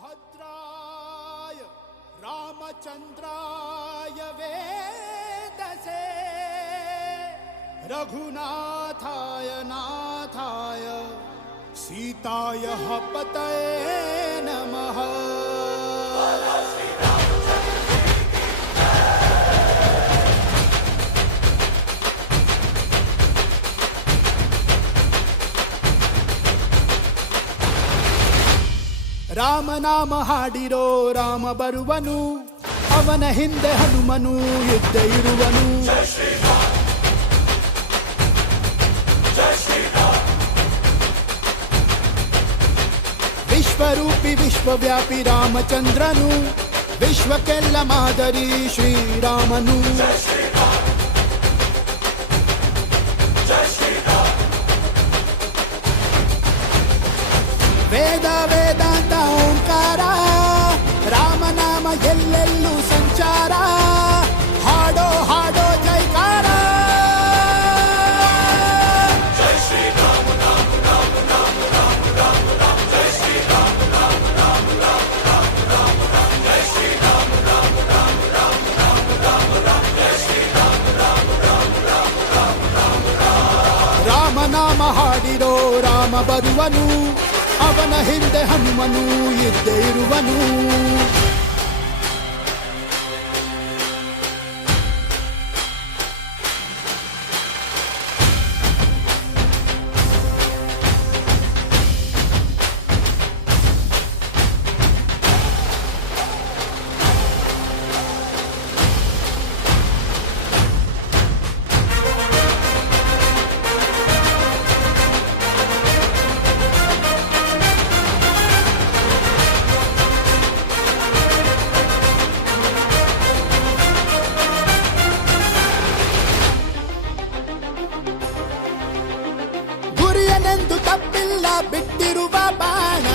भद्राय रामचंद्राय वेदसे रघुनाथाय नाथाय सीताय पतये नमः। ರಾಮ ನಾಮ ಹಾಡಿರೋ ರಾಮ ಬರುವನು, ಅವನ ಹಿಂದೆ ಹನುಮನು ಯುದ್ಧ ಇರುವನು. ವಿಶ್ವರೂಪಿ ವಿಶ್ವವ್ಯಾಪಿ ರಾಮಚಂದ್ರನು, ವಿಶ್ವಕ್ಕೆಲ್ಲ ಮಾದರಿ ಶ್ರೀರಾಮನು. ವೇದ ವೇದಾಂತ ಓಂಕಾರ, ರಾಮನಾಮ ಎಲ್ಲೆಲ್ಲೂ ಸಂಚಾರ, ಹಾಡೋ ಹಾಡೋ ಜೈಕಾರ. ಜೈ ಶ್ರೀರಾಮ ರಾಮ ರಾಮ ರಾಮ ರಾಮ ರಾಮ ರಾಮ, ಜೈ ಶ್ರೀರಾಮ ರಾಮ ರಾಮ ರಾಮ ರಾಮ ರಾಮ ರಾಮ, ಜೈ ಶ್ರೀರಾಮ ರಾಮ ರಾಮ ರಾಮ ರಾಮ ರಾಮ ರಾಮ, ಜೈ ಶ್ರೀರಾಮ ರಾಮ ರಾಮ ರಾಮ ರಾಮ ರಾಮ ರಾಮ. ರಾಮನಾಮ ಹಾಡಿರೋ ರಾಮ ಬರುವನು, ಅವನ ಹಿಂದೆ ಹನುಮನು ಇದ್ದೇ ಇರುವನು. ಗುರಿಯನೆಂದು ತಪ್ಪಿಲ್ಲ ಬಿಟ್ಟಿರುವ ಬಾಣ,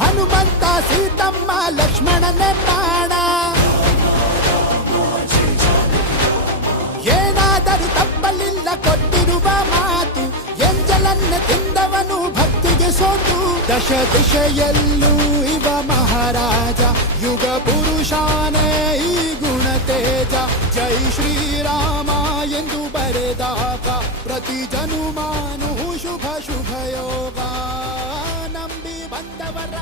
ಹನುಮಂತ ಸೀತಮ್ಮ ಲಕ್ಷ್ಮಣನೇ ಪ್ರಾಣ. ಏನಾದರೂ ತಪ್ಪಲಿಲ್ಲ ಕೊಟ್ಟಿರುವ ಮಾತು, ಎಂಜಲನ್ನೇ ತಿಂದವನು ಭಕ್ತಿಗೆ ಸೋತು. ದಶ ದಿಶೆಯಲ್ಲೂ ಇವ ಮಹಾರಾಜ, ಯುಗ ಪುರುಷಾನೇ ಈ ಗುಣ ತೇಜ. ಜೈ ಶ್ರೀರಾಮ ಎಂದು ಬರೆದಾಗ ಪ್ರತಿ ಜನುಮಾನು ಶುಭ ಶುಭ ಯೋಗ. ನಂಬಿ ಬಂದವರ